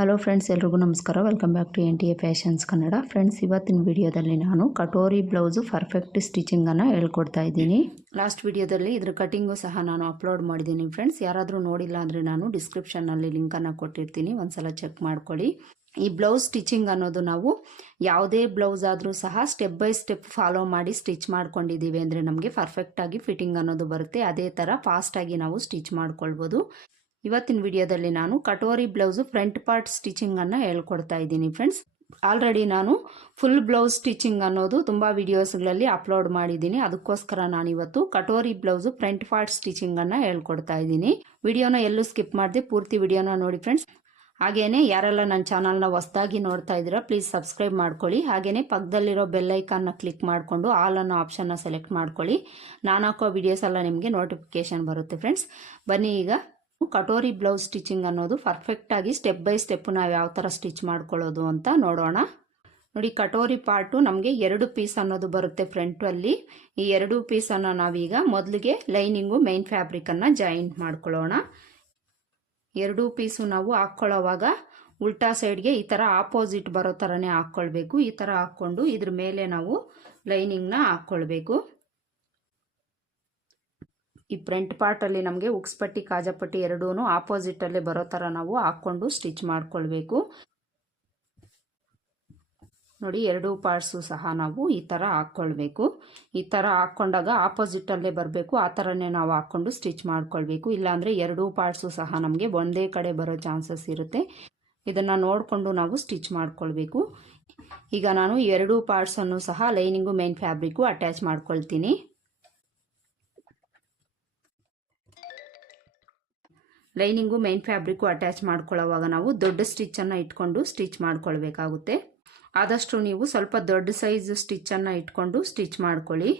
Hello friends, ಎಲ್ರಿಗೂ ನಮಸ್ಕಾರ. Welcome back to NTA fashions Kannada. Friends, ಇವತ್ತಿನ ವಿಡಿಯೋದಲ್ಲಿ ನಾನು ಕಟೋರಿ ಬ್ಲೌಸು ಪರ್ಫೆಕ್ಟ್ ಸ್ಟಿಚಿಂಗನ್ನು ಹೇಳ್ಕೊಡ್ತಾ ಇದ್ದೀನಿ. ಲಾಸ್ಟ್ ವಿಡಿಯೋದಲ್ಲಿ ಇದ್ರ ಕಟಿಂಗು ಸಹ ನಾನು ಅಪ್ಲೋಡ್ ಮಾಡಿದ್ದೀನಿ. ಫ್ರೆಂಡ್ಸ್, ಯಾರಾದರೂ ನೋಡಿಲ್ಲ ಅಂದರೆ ನಾನು ಡಿಸ್ಕ್ರಿಪ್ಷನ್ನಲ್ಲಿ ಲಿಂಕನ್ನು ಕೊಟ್ಟಿರ್ತೀನಿ, ಒಂದ್ಸಲ ಚೆಕ್ ಮಾಡ್ಕೊಳ್ಳಿ. ಈ ಬ್ಲೌಸ್ ಸ್ಟಿಚಿಂಗ್ ಅನ್ನೋದು ನಾವು ಯಾವುದೇ ಬ್ಲೌಸ್ ಆದರೂ ಸಹ ಸ್ಟೆಪ್ ಬೈ ಸ್ಟೆಪ್ ಫಾಲೋ ಮಾಡಿ ಸ್ಟಿಚ್ ಮಾಡ್ಕೊಂಡಿದ್ದೀವಿ ಅಂದರೆ ನಮಗೆ ಪರ್ಫೆಕ್ಟಾಗಿ ಫಿಟ್ಟಿಂಗ್ ಅನ್ನೋದು ಬರುತ್ತೆ. ಅದೇ ಥರ ಫಾಸ್ಟಾಗಿ ನಾವು ಸ್ಟಿಚ್ ಮಾಡ್ಕೊಳ್ಬೋದು. ಇವತ್ತಿನ ವಿಡಿಯೋದಲ್ಲಿ ನಾನು ಕಟೋರಿ ಬ್ಲೌಸು ಫ್ರಂಟ್ ಪಾರ್ಟ್ ಸ್ಟಿಚಿಂಗನ್ನು ಹೇಳ್ಕೊಡ್ತಾ ಇದ್ದೀನಿ. ಫ್ರೆಂಡ್ಸ್, ಆಲ್ರೆಡಿ ನಾನು ಫುಲ್ ಬ್ಲೌಸ್ ಸ್ಟಿಚಿಂಗ್ ಅನ್ನೋದು ತುಂಬ ವಿಡಿಯೋಸ್ಗಳಲ್ಲಿ ಅಪ್ಲೋಡ್ ಮಾಡಿದ್ದೀನಿ. ಅದಕ್ಕೋಸ್ಕರ ನಾನಿವತ್ತು ಕಟೋರಿ ಬ್ಲೌಸು ಫ್ರಂಟ್ ಪಾರ್ಟ್ ಸ್ಟಿಚಿಂಗನ್ನು ಹೇಳ್ಕೊಡ್ತಾ ಇದ್ದೀನಿ. ವಿಡಿಯೋನ ಎಲ್ಲೂ ಸ್ಕಿಪ್ ಮಾಡದೆ ಪೂರ್ತಿ ವಿಡಿಯೋನ ನೋಡಿ ಫ್ರೆಂಡ್ಸ್. ಹಾಗೇನೆ ಯಾರೆಲ್ಲ ನನ್ನ ಚಾನಲ್ನ ಹೊಸದಾಗಿ ನೋಡ್ತಾ ಇದ್ದೀರಾ ಪ್ಲೀಸ್ ಸಬ್ಸ್ಕ್ರೈಬ್ ಮಾಡ್ಕೊಳ್ಳಿ. ಹಾಗೇನೆ ಪಕ್ಕದಲ್ಲಿರೋ ಬೆಲ್ ಐಕಾನ್ನ ಕ್ಲಿಕ್ ಮಾಡಿಕೊಂಡು ಆಲ್ ಅನ್ನೋ ಆಪ್ಷನ್ನ ಸೆಲೆಕ್ಟ್ ಮಾಡ್ಕೊಳ್ಳಿ. ನಾನು ಹಾಕೋ ವಿಡಿಯೋಸ್ ಎಲ್ಲ ನಿಮಗೆ ನೋಟಿಫಿಕೇಶನ್ ಬರುತ್ತೆ. ಫ್ರೆಂಡ್ಸ್, ಬನ್ನಿ ಈಗ ಕಟೋರಿ ಬ್ಲೌಸ್ ಸ್ಟಿಚಿಂಗ್ ಅನ್ನೋದು ಪರ್ಫೆಕ್ಟಾಗಿ ಸ್ಟೆಪ್ ಬೈ ಸ್ಟೆಪ್ ನಾವು ಯಾವ ಥರ ಸ್ಟಿಚ್ ಮಾಡ್ಕೊಳ್ಳೋದು ಅಂತ ನೋಡೋಣ. ನೋಡಿ, ಕಟೋರಿ ಪಾರ್ಟು ನಮಗೆ 2 ಪೀಸ್ ಅನ್ನೋದು ಬರುತ್ತೆ ಫ್ರಂಟಲ್ಲಿ. ಈ 2 ಪೀಸನ್ನು ನಾವೀಗ ಮೊದಲಿಗೆ ಲೈನಿಂಗು ಮೈನ್ ಫ್ಯಾಬ್ರಿಕನ್ನು ಜಾಯಿಂಟ್ ಮಾಡ್ಕೊಳ್ಳೋಣ. 2 ಪೀಸು ನಾವು ಹಾಕ್ಕೊಳ್ಳೋವಾಗ ಉಲ್ಟಾ ಸೈಡ್ಗೆ ಈ ಥರ ಆಪೋಸಿಟ್ ಬರೋ ಥರನೇ ಹಾಕ್ಕೊಳ್ಬೇಕು. ಈ ಥರ ಹಾಕ್ಕೊಂಡು ಇದ್ರ ಮೇಲೆ ನಾವು ಲೈನಿಂಗ್ನ ಹಾಕ್ಕೊಳ್ಬೇಕು. ಈ ಫ್ರಂಟ್ ಪಾರ್ಟಲ್ಲಿ ನಮಗೆ ಉಕ್ಸ್ಪಟ್ಟಿ ಕಾಜಾಪಟ್ಟಿ ಎರಡೂ ಆಪೋಸಿಟಲ್ಲೇ ಬರೋ ಥರ ನಾವು ಹಾಕ್ಕೊಂಡು ಸ್ಟಿಚ್ ಮಾಡ್ಕೊಳ್ಬೇಕು. ನೋಡಿ, 2 ಪಾರ್ಟ್ಸು ಸಹ ನಾವು ಈ ಥರ ಹಾಕ್ಕೊಳ್ಬೇಕು. ಈ ಥರ ಹಾಕ್ಕೊಂಡಾಗ ಆಪೋಸಿಟಲ್ಲೇ ಬರಬೇಕು. ಆ ಥರನೇ ನಾವು ಹಾಕ್ಕೊಂಡು ಸ್ಟಿಚ್ ಮಾಡ್ಕೊಳ್ಬೇಕು. ಇಲ್ಲಾಂದರೆ 2 ಪಾರ್ಟ್ಸು ಸಹ ನಮಗೆ ಒಂದೇ ಕಡೆ ಬರೋ ಚಾನ್ಸಸ್ ಇರುತ್ತೆ. ಇದನ್ನು ನೋಡಿಕೊಂಡು ನಾವು ಸ್ಟಿಚ್ ಮಾಡ್ಕೊಳ್ಬೇಕು. ಈಗ ನಾನು 2 ಪಾರ್ಟ್ಸನ್ನು ಸಹ ಲೈನಿಂಗು ಮೈನ್ ಫ್ಯಾಬ್ರಿಕ್ಕು ಅಟ್ಯಾಚ್ ಮಾಡ್ಕೊಳ್ತೀನಿ. ಲೈನಿಂಗು ಮೈನ್ ಫ್ಯಾಬ್ರಿಕ್ಕು ಅಟ್ಯಾಚ್ ಮಾಡ್ಕೊಳ್ಳೋವಾಗ ನಾವು ದೊಡ್ಡ ಸ್ಟಿಚ್ಚನ್ನು ಇಟ್ಕೊಂಡು ಸ್ಟಿಚ್ ಮಾಡ್ಕೊಳ್ಬೇಕಾಗುತ್ತೆ. ಆದಷ್ಟು ನೀವು ಸ್ವಲ್ಪ ದೊಡ್ಡ ಸೈಜ್ ಸ್ಟಿಚ್ಚನ್ನು ಇಟ್ಕೊಂಡು ಸ್ಟಿಚ್ ಮಾಡ್ಕೊಳ್ಳಿ.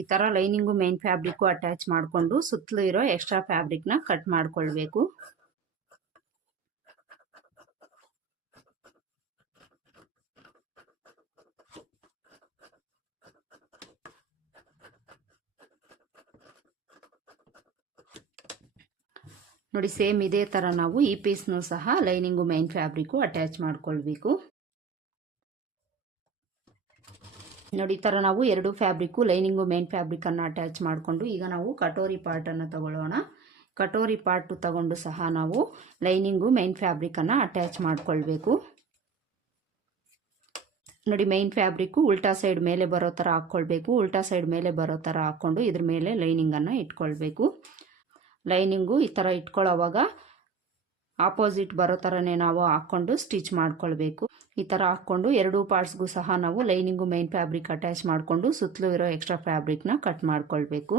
ಈ ಥರ ಲೈನಿಂಗು ಮೈನ್ ಫ್ಯಾಬ್ರಿಕ್ಕು ಅಟ್ಯಾಚ್ ಮಾಡಿಕೊಂಡು ಸುತ್ತಲೂ ಇರೋ ಎಕ್ಸ್ಟ್ರಾ ಫ್ಯಾಬ್ರಿಕ್ನ ಕಟ್ ಮಾಡ್ಕೊಳ್ಬೇಕು. ನೋಡಿ, ಸೇಮ್ ಇದೇ ಥರ ನಾವು ಈ ಪೀಸ್ನೂ ಸಹ ಲೈನಿಂಗು ಮೈನ್ ಫ್ಯಾಬ್ರಿಕ್ಕು ಅಟ್ಯಾಚ್ ಮಾಡ್ಕೊಳ್ಬೇಕು. ನೋಡಿ, ಈ ಥರ ನಾವು 2 ಫ್ಯಾಬ್ರಿಕ್ಕು ಲೈನಿಂಗು ಮೈನ್ ಫ್ಯಾಬ್ರಿಕನ್ನು ಅಟ್ಯಾಚ್ ಮಾಡಿಕೊಂಡು ಈಗ ನಾವು ಕಟೋರಿ ಪಾರ್ಟನ್ನು ತಗೊಳ್ಳೋಣ. ಕಟೋರಿ ಪಾರ್ಟು ತಗೊಂಡು ಸಹ ನಾವು ಲೈನಿಂಗು ಮೈನ್ ಫ್ಯಾಬ್ರಿಕನ್ನು ಅಟ್ಯಾಚ್ ಮಾಡ್ಕೊಳ್ಬೇಕು. ನೋಡಿ, ಮೈನ್ ಫ್ಯಾಬ್ರಿಕ್ಕು ಉಲ್ಟಾ ಸೈಡ್ ಮೇಲೆ ಬರೋ ಥರ ಹಾಕ್ಕೊಳ್ಬೇಕು. ಉಲ್ಟಾ ಸೈಡ್ ಮೇಲೆ ಬರೋ ಥರ ಹಾಕ್ಕೊಂಡು ಇದ್ರ ಮೇಲೆ ಲೈನಿಂಗನ್ನು ಇಟ್ಕೊಳ್ಬೇಕು. ಲೈನಿಂಗು ಈ ಥರ ಇಟ್ಕೊಳ್ಳೋವಾಗ ಆಪೋಸಿಟ್ ಬರೋ ಥರನೇ ನಾವು ಹಾಕ್ಕೊಂಡು ಸ್ಟಿಚ್ ಮಾಡ್ಕೊಳ್ಬೇಕು. ಈ ಥರ ಹಾಕ್ಕೊಂಡು 2 ಪಾರ್ಟ್ಸ್ಗೂ ಸಹ ನಾವು ಲೈನಿಂಗು ಮೈನ್ ಫ್ಯಾಬ್ರಿಕ್ ಅಟ್ಯಾಚ್ ಮಾಡಿಕೊಂಡು ಸುತ್ತಲೂ ಇರೋ ಎಕ್ಸ್ಟ್ರಾ ಫ್ಯಾಬ್ರಿಕ್ನ ಕಟ್ ಮಾಡ್ಕೊಳ್ಬೇಕು.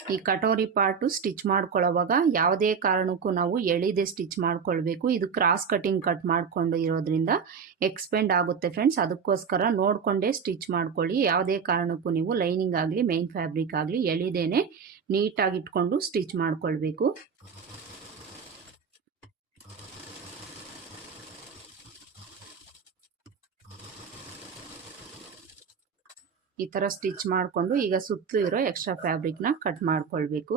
ಈ ಕಟೋರಿ ಪಾರ್ಟು ಸ್ಟಿಚ್ ಮಾಡ್ಕೊಳ್ಳೋವಾಗ ಯಾವುದೇ ಕಾರಣಕ್ಕೂ ನಾವು ಎಳಿದೆ ಸ್ಟಿಚ್ ಮಾಡ್ಕೊಳ್ಬೇಕು. ಇದು ಕ್ರಾಸ್ ಕಟಿಂಗ್ ಕಟ್ ಮಾಡ್ಕೊಂಡು ಇರೋದ್ರಿಂದ ಎಕ್ಸ್ಪೆಂಡ್ ಆಗುತ್ತೆ ಫ್ರೆಂಡ್ಸ್. ಅದಕ್ಕೋಸ್ಕರ ನೋಡಿಕೊಂಡೇ ಸ್ಟಿಚ್ ಮಾಡ್ಕೊಳ್ಳಿ. ಯಾವುದೇ ಕಾರಣಕ್ಕೂ ನೀವು ಲೈನಿಂಗ್ ಆಗಲಿ ಮೈನ್ ಫ್ಯಾಬ್ರಿಕ್ ಆಗಲಿ ಎಳಿದೇನೆ ನೀಟಾಗಿ ಇಟ್ಕೊಂಡು ಸ್ಟಿಚ್ ಮಾಡ್ಕೊಳ್ಬೇಕು. ಈ ಥರ ಸ್ಟಿಚ್ ಮಾಡಿಕೊಂಡು ಈಗ ಸುತ್ತಲೂ ಇರೋ ಎಕ್ಸ್ಟ್ರಾ ಫ್ಯಾಬ್ರಿಕ್ನ ಕಟ್ ಮಾಡ್ಕೊಳ್ಬೇಕು.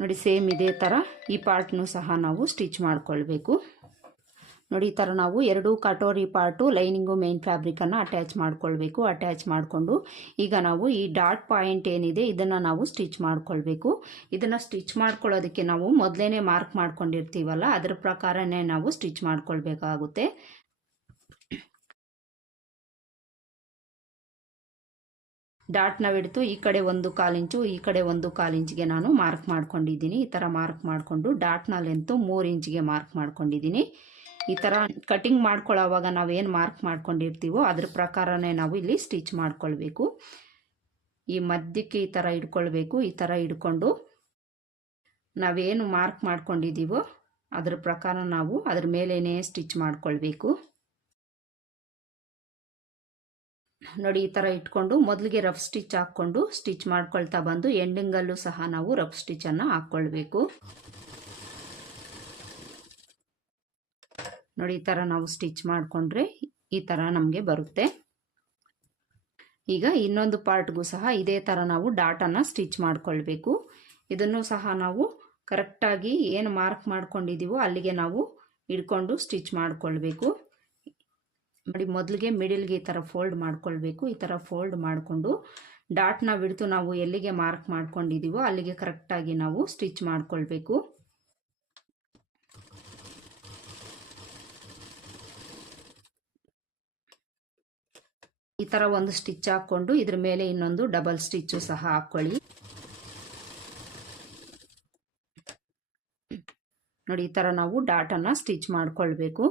ನೋಡಿ, ಸೇಮ್ ಇದೇ ಥರ ಈ ಪಾರ್ಟ್ನು ಸಹ ನಾವು ಸ್ಟಿಚ್ ಮಾಡ್ಕೊಳ್ಬೇಕು. ನೋಡಿ, ಈ ಥರ ನಾವು 2 ಕಟೋರಿ ಪಾರ್ಟು ಲೈನಿಂಗು ಮೈನ್ ಫ್ಯಾಬ್ರಿಕನ್ನು ಅಟ್ಯಾಚ್ ಮಾಡ್ಕೊಳ್ಬೇಕು. ಅಟ್ಯಾಚ್ ಮಾಡಿಕೊಂಡು ಈಗ ನಾವು ಈ ಡಾಟ್ ಪಾಯಿಂಟ್ ಏನಿದೆ ಇದನ್ನು ನಾವು ಸ್ಟಿಚ್ ಮಾಡ್ಕೊಳ್ಬೇಕು. ಇದನ್ನು ಸ್ಟಿಚ್ ಮಾಡ್ಕೊಳ್ಳೋದಕ್ಕೆ ನಾವು ಮೊದಲೇ ಮಾರ್ಕ್ ಮಾಡ್ಕೊಂಡಿರ್ತೀವಲ್ಲ ಅದರ ಪ್ರಕಾರನೇ ನಾವು ಸ್ಟಿಚ್ ಮಾಡ್ಕೊಳ್ಬೇಕಾಗುತ್ತೆ. ಡಾಟ್ನ ಹಿಡಿದು ಈ ಕಡೆ 1/4 ಇಂಚು ಈ ಕಡೆ 1/4 ಇಂಚಿಗೆ ನಾನು ಮಾರ್ಕ್ ಮಾಡ್ಕೊಂಡಿದ್ದೀನಿ. ಈ ಥರ ಮಾರ್ಕ್ ಮಾಡಿಕೊಂಡು ಡಾಟ್ನ ಲೆಂತು 3 ಇಂಚಿಗೆ ಮಾರ್ಕ್ ಮಾಡ್ಕೊಂಡಿದ್ದೀನಿ. ಈ ಥರ ಕಟಿಂಗ್ ಮಾಡ್ಕೊಳ್ಳೋವಾಗ ನಾವೇನು ಮಾರ್ಕ್ ಮಾಡ್ಕೊಂಡಿರ್ತೀವೋ ಅದ್ರ ಪ್ರಕಾರನೇ ನಾವು ಇಲ್ಲಿ ಸ್ಟಿಚ್ ಮಾಡ್ಕೊಳ್ಬೇಕು. ಈ ಮಧ್ಯಕ್ಕೆ ಈ ಥರ ಇಟ್ಕೊಳ್ಬೇಕು. ಈ ಥರ ಇಟ್ಕೊಂಡು ನಾವೇನು ಮಾರ್ಕ್ ಮಾಡ್ಕೊಂಡಿದ್ದೀವೋ ಅದರ ಪ್ರಕಾರ ನಾವು ಅದ್ರ ಮೇಲೇನೆ ಸ್ಟಿಚ್ ಮಾಡ್ಕೊಳ್ಬೇಕು. ನೋಡಿ ಈ ಥರ ಇಟ್ಕೊಂಡು ಮೊದಲಿಗೆ ರಫ್ ಸ್ಟಿಚ್ ಹಾಕ್ಕೊಂಡು ಸ್ಟಿಚ್ ಮಾಡ್ಕೊಳ್ತಾ ಬಂದು ಎಂಡಿಂಗಲ್ಲೂ ಸಹ ನಾವು ರಫ್ ಸ್ಟಿಚನ್ನು ಹಾಕ್ಕೊಳ್ಬೇಕು. ನೋಡಿ ಈ ಥರ ನಾವು ಸ್ಟಿಚ್ ಮಾಡಿಕೊಂಡ್ರೆ ಈ ಥರ ನಮಗೆ ಬರುತ್ತೆ. ಈಗ ಇನ್ನೊಂದು ಪಾರ್ಟ್ಗೂ ಸಹ ಇದೇ ಥರ ನಾವು ಡಾಟನ್ನು ಸ್ಟಿಚ್ ಮಾಡ್ಕೊಳ್ಬೇಕು. ಇದನ್ನು ಸಹ ನಾವು ಕರೆಕ್ಟಾಗಿ ಏನು ಮಾರ್ಕ್ ಮಾಡ್ಕೊಂಡಿದ್ದೀವೋ ಅಲ್ಲಿಗೆ ನಾವು ಇಟ್ಕೊಂಡು ಸ್ಟಿಚ್ ಮಾಡ್ಕೊಳ್ಬೇಕು. ನೋಡಿ ಮೊದಲಿಗೆ ಮಿಡಿಲ್ಗೆ ಈ ಥರ ಫೋಲ್ಡ್ ಮಾಡ್ಕೊಳ್ಬೇಕು. ಈ ಥರ ಫೋಲ್ಡ್ ಮಾಡಿಕೊಂಡು ಡಾಟ್ನ ಬಿಡ್ತು ನಾವು ಎಲ್ಲಿಗೆ ಮಾರ್ಕ್ ಮಾಡ್ಕೊಂಡಿದ್ದೀವೋ ಅಲ್ಲಿಗೆ ಕರೆಕ್ಟಾಗಿ ನಾವು ಸ್ಟಿಚ್ ಮಾಡ್ಕೊಳ್ಬೇಕು. ಈ ಥರ ಒಂದು ಸ್ಟಿಚ್ ಹಾಕ್ಕೊಂಡು ಇದ್ರ ಮೇಲೆ ಇನ್ನೊಂದು ಡಬಲ್ ಸ್ಟಿಚ್ಚು ಸಹ ಹಾಕ್ಕೊಳ್ಳಿ. ನೋಡಿ ಈ ಥರ ನಾವು ಡಾಟನ್ನು ಸ್ಟಿಚ್ ಮಾಡ್ಕೊಳ್ಬೇಕು.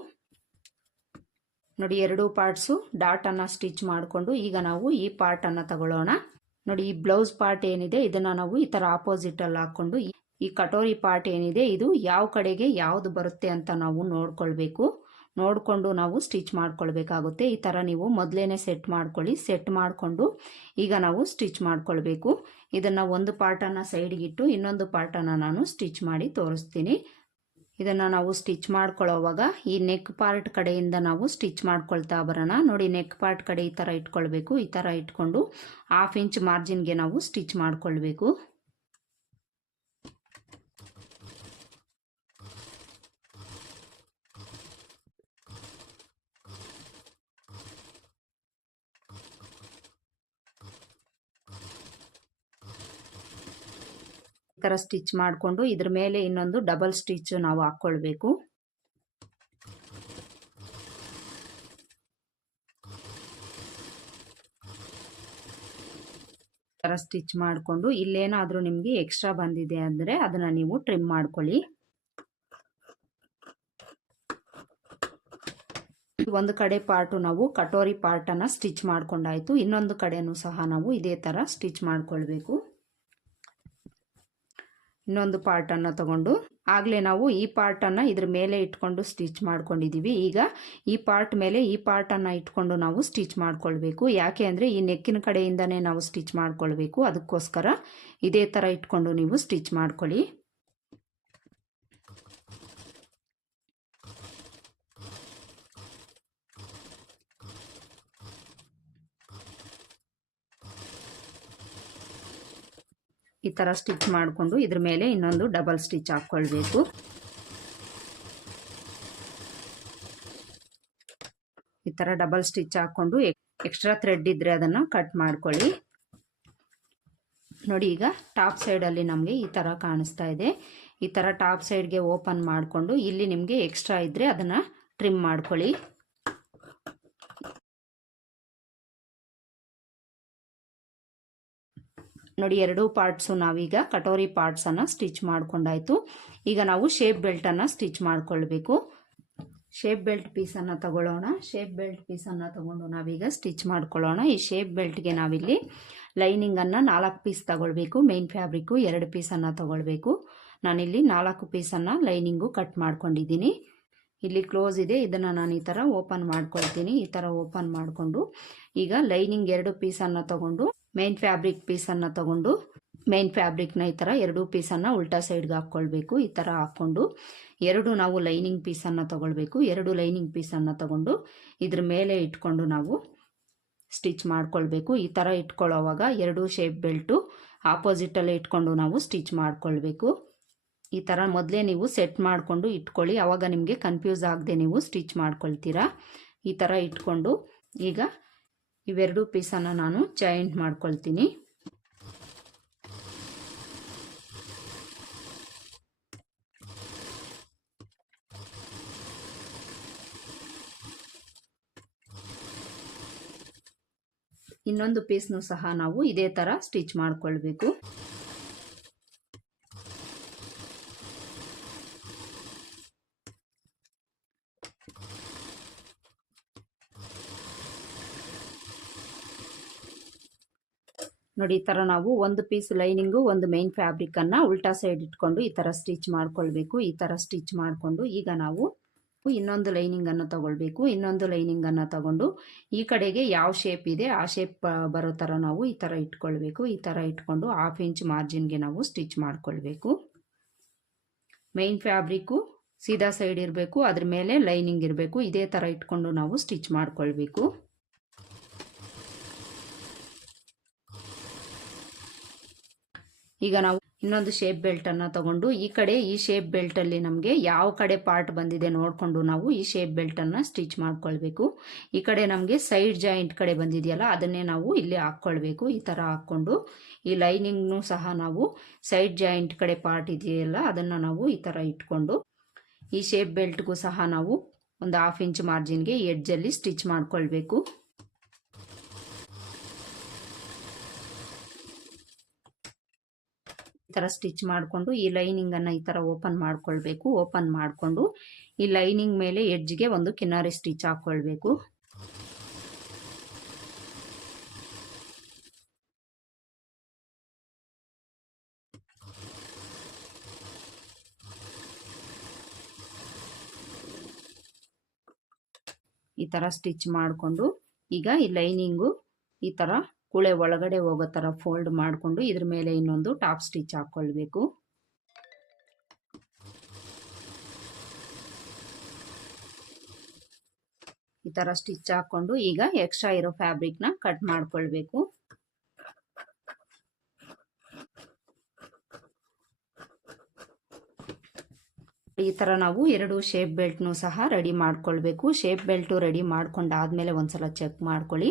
ನೋಡಿ ಎರಡು ಪಾರ್ಟ್ಸು ಡಾಟನ್ನು ಸ್ಟಿಚ್ ಮಾಡಿಕೊಂಡು ಈಗ ನಾವು ಈ ಪಾರ್ಟನ್ನು ತಗೊಳ್ಳೋಣ. ನೋಡಿ ಈ ಬ್ಲೌಸ್ ಪಾರ್ಟ್ ಏನಿದೆ ಇದನ್ನು ನಾವು ಈ ಥರ ಆಪೋಸಿಟಲ್ಲಿ ಹಾಕ್ಕೊಂಡು ಈ ಕಟೋರಿ ಪಾರ್ಟ್ ಏನಿದೆ ಇದು ಯಾವ ಕಡೆಗೆ ಯಾವುದು ಬರುತ್ತೆ ಅಂತ ನಾವು ನೋಡ್ಕೊಳ್ಬೇಕು. ನೋಡಿಕೊಂಡು ನಾವು ಸ್ಟಿಚ್ ಮಾಡ್ಕೊಳ್ಬೇಕಾಗುತ್ತೆ. ಈ ಥರ ನೀವು ಮೊದಲೇನೆ ಸೆಟ್ ಮಾಡ್ಕೊಳ್ಳಿ. ಸೆಟ್ ಮಾಡಿಕೊಂಡು ಈಗ ನಾವು ಸ್ಟಿಚ್ ಮಾಡ್ಕೊಳ್ಬೇಕು. ಇದನ್ನು ಒಂದು ಪಾರ್ಟನ್ನು ಸೈಡ್ಗಿಟ್ಟು ಇನ್ನೊಂದು ಪಾರ್ಟನ್ನು ನಾನು ಸ್ಟಿಚ್ ಮಾಡಿ ತೋರಿಸ್ತೀನಿ. ಇದನ್ನು ನಾವು ಸ್ಟಿಚ್ ಮಾಡ್ಕೊಳ್ಳೋವಾಗ ಈ ನೆಕ್ ಪಾರ್ಟ್ ಕಡೆಯಿಂದ ನಾವು ಸ್ಟಿಚ್ ಮಾಡ್ಕೊಳ್ತಾ ಬರೋಣ. ನೋಡಿ ನೆಕ್ ಪಾರ್ಟ್ ಕಡೆ ಈ ಥರ ಇಟ್ಕೊಳ್ಬೇಕು. ಈ ಥರ ಇಟ್ಕೊಂಡು 1/2 ಇಂಚ್ ಮಾರ್ಜಿನ್ಗೆ ನಾವು ಸ್ಟಿಚ್ ಮಾಡ್ಕೊಳ್ಬೇಕು. ಈ ಥರ ಸ್ಟಿಚ್ ಮಾಡಿಕೊಂಡು ಇದ್ರ ಮೇಲೆ ಇನ್ನೊಂದು ಡಬಲ್ ಸ್ಟಿಚ್ ನಾವು ಹಾಕ್ಕೊಳ್ಬೇಕು. ಈ ಥರ ಸ್ಟಿಚ್ ಮಾಡಿಕೊಂಡು ಇಲ್ಲೇನಾದರೂ ನಿಮಗೆ ಎಕ್ಸ್ಟ್ರಾ ಬಂದಿದೆ ಅಂದರೆ ಅದನ್ನು ನೀವು ಟ್ರಿಮ್ ಮಾಡ್ಕೊಳ್ಳಿ. ಒಂದು ಕಡೆ ಪಾರ್ಟು ನಾವು ಕಟೋರಿ ಪಾರ್ಟನ್ನು ಸ್ಟಿಚ್ ಮಾಡ್ಕೊಂಡಾಯ್ತು. ಇನ್ನೊಂದು ಕಡೆನೂ ಸಹ ನಾವು ಇದೇ ಥರ ಸ್ಟಿಚ್ ಮಾಡ್ಕೊಳ್ಬೇಕು. ಇನ್ನೊಂದು ಪಾರ್ಟನ್ನು ತಗೊಂಡು ಆಗಲೇ ನಾವು ಈ ಪಾರ್ಟನ್ನು ಇದ್ರ ಮೇಲೆ ಇಟ್ಕೊಂಡು ಸ್ಟಿಚ್ ಮಾಡ್ಕೊಂಡಿದ್ದೀವಿ. ಈಗ ಈ ಪಾರ್ಟ್ ಮೇಲೆ ಈ ಪಾರ್ಟನ್ನು ಇಟ್ಕೊಂಡು ನಾವು ಸ್ಟಿಚ್ ಮಾಡ್ಕೊಳ್ಬೇಕು. ಯಾಕೆ ಅಂದರೆ ಈ ನೆಕ್ಕಿನ ಕಡೆಯಿಂದನೇ ನಾವು ಸ್ಟಿಚ್ ಮಾಡ್ಕೊಳ್ಬೇಕು. ಅದಕ್ಕೋಸ್ಕರ ಇದೇ ಥರ ಇಟ್ಕೊಂಡು ನೀವು ಸ್ಟಿಚ್ ಮಾಡ್ಕೊಳ್ಳಿ. ಈ ಥರ ಸ್ಟಿಚ್ ಮಾಡಿಕೊಂಡು ಇದ್ರ ಮೇಲೆ ಇನ್ನೊಂದು ಡಬಲ್ ಸ್ಟಿಚ್ ಹಾಕ್ಕೊಳ್ಬೇಕು. ಈ ಥರ ಡಬಲ್ ಸ್ಟಿಚ್ ಹಾಕ್ಕೊಂಡು ಎಕ್ಸ್ಟ್ರಾ ಥ್ರೆಡ್ ಇದ್ದರೆ ಅದನ್ನು ಕಟ್ ಮಾಡ್ಕೊಳ್ಳಿ. ನೋಡಿ ಈಗ ಟಾಪ್ ಸೈಡಲ್ಲಿ ನಮಗೆ ಈ ಥರ ಕಾಣಿಸ್ತಾ ಇದೆ. ಈ ಥರ ಟಾಪ್ ಸೈಡ್ಗೆ ಓಪನ್ ಮಾಡಿಕೊಂಡು ಇಲ್ಲಿ ನಿಮಗೆ ಎಕ್ಸ್ಟ್ರಾ ಇದ್ದರೆ ಅದನ್ನು ಟ್ರಿಮ್ ಮಾಡ್ಕೊಳ್ಳಿ. ನೋಡಿ ಎರಡೂ ಪಾರ್ಟ್ಸು ನಾವೀಗ ಕಟೋರಿ ಪಾರ್ಟ್ಸನ್ನು ಸ್ಟಿಚ್ ಮಾಡ್ಕೊಂಡಾಯ್ತು. ಈಗ ನಾವು ಶೇಪ್ ಬೆಲ್ಟನ್ನು ಸ್ಟಿಚ್ ಮಾಡ್ಕೊಳ್ಬೇಕು. ಶೇಪ್ ಬೆಲ್ಟ್ ಪೀಸನ್ನು ತಗೊಳ್ಳೋಣ. ಶೇಪ್ ಬೆಲ್ಟ್ ಪೀಸನ್ನು ತಗೊಂಡು ನಾವೀಗ ಸ್ಟಿಚ್ ಮಾಡ್ಕೊಳ್ಳೋಣ. ಈ ಶೇಪ್ ಬೆಲ್ಟ್ಗೆ ನಾವಿಲ್ಲಿ ಲೈನಿಂಗನ್ನು 4 ಪೀಸ್ ತಗೊಳ್ಬೇಕು. ಮೇನ್ ಫ್ಯಾಬ್ರಿಕ್ಕು 2 ಪೀಸನ್ನು ತಗೊಳ್ಬೇಕು. ನಾನಿಲ್ಲಿ 4 ಪೀಸನ್ನು ಲೈನಿಂಗು ಕಟ್ ಮಾಡ್ಕೊಂಡಿದ್ದೀನಿ. ಇಲ್ಲಿ ಕ್ಲೋಸ್ ಇದೆ, ಇದನ್ನು ನಾನು ಈ ಥರ ಓಪನ್ ಮಾಡ್ಕೊಳ್ತೀನಿ. ಈ ಥರ ಓಪನ್ ಮಾಡಿಕೊಂಡು ಈಗ ಲೈನಿಂಗ್ 2 ಪೀಸನ್ನು ತಗೊಂಡು ಮೇನ್ ಫ್ಯಾಬ್ರಿಕ್ ಪೀಸನ್ನು ತಗೊಂಡು ಮೇನ್ ಫ್ಯಾಬ್ರಿಕ್ನ ಈ ಥರ 2 ಪೀಸನ್ನು ಉಲ್ಟಾ ಸೈಡ್ಗೆ ಹಾಕ್ಕೊಳ್ಬೇಕು. ಈ ಥರ ಹಾಕ್ಕೊಂಡು 2 ನಾವು ಲೈನಿಂಗ್ ಪೀಸನ್ನು ತಗೊಳ್ಬೇಕು. 2 ಲೈನಿಂಗ್ ಪೀಸನ್ನು ತಗೊಂಡು ಇದ್ರ ಮೇಲೆ ಇಟ್ಕೊಂಡು ನಾವು ಸ್ಟಿಚ್ ಮಾಡ್ಕೊಳ್ಬೇಕು. ಈ ಥರ ಇಟ್ಕೊಳ್ಳೋವಾಗ 2 ಶೇಪ್ ಬೆಲ್ಟು ಆಪೋಸಿಟಲ್ಲೇ ಇಟ್ಕೊಂಡು ನಾವು ಸ್ಟಿಚ್ ಮಾಡ್ಕೊಳ್ಬೇಕು. ಈ ಥರ ಮೊದಲೇ ನೀವು ಸೆಟ್ ಮಾಡಿಕೊಂಡು ಇಟ್ಕೊಳ್ಳಿ. ಆವಾಗ ನಿಮಗೆ ಕನ್ಫ್ಯೂಸ್ ಆಗದೆ ನೀವು ಸ್ಟಿಚ್ ಮಾಡ್ಕೊಳ್ತೀರಾ. ಈ ಥರ ಇಟ್ಕೊಂಡು ಈಗ ಇವೆರಡು ಪೀಸನ್ನು ನಾನು ಜಾಯಿಂಟ್ ಮಾಡ್ಕೊಳ್ತೀನಿ. ಇನ್ನೊಂದು ಪೀಸ್ನು ಸಹ ನಾವು ಇದೇ ಥರ ಸ್ಟಿಚ್ ಮಾಡ್ಕೊಳ್ಬೇಕು. ನೋಡಿ ಈ ಥರ ನಾವು ಒಂದು ಪೀಸ್ ಲೈನಿಂಗು ಒಂದು ಮೇನ್ ಫ್ಯಾಬ್ರಿಕನ್ನು ಉಲ್ಟಾ ಸೈಡ್ ಇಟ್ಕೊಂಡು ಈ ಥರ ಸ್ಟಿಚ್ ಮಾಡ್ಕೊಳ್ಬೇಕು. ಈ ಥರ ಸ್ಟಿಚ್ ಮಾಡಿಕೊಂಡು ಈಗ ನಾವು ಇನ್ನೊಂದು ಲೈನಿಂಗನ್ನು ತಗೊಳ್ಬೇಕು. ಇನ್ನೊಂದು ಲೈನಿಂಗನ್ನು ತಗೊಂಡು ಈ ಕಡೆಗೆ ಯಾವ ಶೇಪ್ ಇದೆ ಆ ಶೇಪ್ ಬರೋ ಥರ ನಾವು ಈ ಥರ ಇಟ್ಕೊಳ್ಬೇಕು. ಈ ಥರ ಇಟ್ಕೊಂಡು 1/2 ಇಂಚ್ ಮಾರ್ಜಿನ್ಗೆ ನಾವು ಸ್ಟಿಚ್ ಮಾಡ್ಕೊಳ್ಬೇಕು. ಮೇನ್ ಫ್ಯಾಬ್ರಿಕ್ಕು ಸೀದಾ ಸೈಡ್ ಇರಬೇಕು, ಅದ್ರ ಮೇಲೆ ಲೈನಿಂಗ್ ಇರಬೇಕು. ಇದೇ ಥರ ಇಟ್ಕೊಂಡು ನಾವು ಸ್ಟಿಚ್ ಮಾಡ್ಕೊಳ್ಬೇಕು. ಈಗ ನಾವು ಇನ್ನೊಂದು ಶೇಪ್ ಬೆಲ್ಟನ್ನು ತಗೊಂಡು ಈ ಕಡೆ ಈ ಶೇಪ್ ಬೆಲ್ಟಲ್ಲಿ ನಮಗೆ ಯಾವ ಕಡೆ ಪಾರ್ಟ್ ಬಂದಿದೆ ನೋಡಿಕೊಂಡು ನಾವು ಈ ಶೇಪ್ ಬೆಲ್ಟನ್ನು ಸ್ಟಿಚ್ ಮಾಡ್ಕೊಳ್ಬೇಕು. ಈ ಕಡೆ ನಮಗೆ ಸೈಡ್ ಜಾಯಿಂಟ್ ಕಡೆ ಬಂದಿದೆಯಲ್ಲ ಅದನ್ನೇ ನಾವು ಇಲ್ಲಿ ಹಾಕ್ಕೊಳ್ಬೇಕು. ಈ ಥರ ಹಾಕ್ಕೊಂಡು ಈ ಲೈನಿಂಗ್ನು ಸಹ ನಾವು ಸೈಡ್ ಜಾಯಿಂಟ್ ಕಡೆ ಪಾರ್ಟ್ ಇದೆಯಲ್ಲ ಅದನ್ನು ನಾವು ಈ ಥರ ಇಟ್ಕೊಂಡು ಈ ಶೇಪ್ ಬೆಲ್ಟ್ಗೂ ಸಹ ನಾವು ಒಂದು 1/2 ಇಂಚ್ ಮಾರ್ಜಿನ್ಗೆ ಎಡ್ಜಲ್ಲಿ ಸ್ಟಿಚ್ ಮಾಡ್ಕೊಳ್ಬೇಕು. ಈ ಥರ ಸ್ಟಿಚ್ ಮಾಡಿಕೊಂಡು ಈ ಲೈನಿಂಗನ್ನು ಈ ಥರ ಓಪನ್ ಮಾಡ್ಕೊಳ್ಬೇಕು. ಓಪನ್ ಮಾಡಿಕೊಂಡು ಈ ಲೈನಿಂಗ್ ಮೇಲೆ ಎಡ್ಜ್ಗೆ ಒಂದು ಕಿನಾರಿ ಸ್ಟಿಚ್ ಹಾಕ್ಕೊಳ್ಬೇಕು. ಈ ಥರ ಸ್ಟಿಚ್ ಮಾಡಿಕೊಂಡು ಈಗ ಈ ಲೈನಿಂಗು ಈ ಥರ ಕುಳೆ ಒಳಗಡೆ ಹೋಗೋ ಥರ ಫೋಲ್ಡ್ ಮಾಡಿಕೊಂಡು ಇದ್ರ ಮೇಲೆ ಇನ್ನೊಂದು ಟಾಪ್ ಸ್ಟಿಚ್ ಹಾಕ್ಕೊಳ್ಬೇಕು. ಈ ಥರ ಸ್ಟಿಚ್ ಹಾಕ್ಕೊಂಡು ಈಗ ಎಕ್ಸ್ಟ್ರಾ ಇರೋ ಫ್ಯಾಬ್ರಿಕ್ನ ಕಟ್ ಮಾಡ್ಕೊಳ್ಬೇಕು. ಈ ಥರ ನಾವು 2 ಶೇಪ್ ಬೆಲ್ಟ್ನು ಸಹ ರೆಡಿ ಮಾಡ್ಕೊಳ್ಬೇಕು. ಶೇಪ್ ಬೆಲ್ಟು ರೆಡಿ ಮಾಡ್ಕೊಂಡಾದ್ಮೇಲೆ ಒಂದ್ಸಲ ಚೆಕ್ ಮಾಡ್ಕೊಳ್ಳಿ.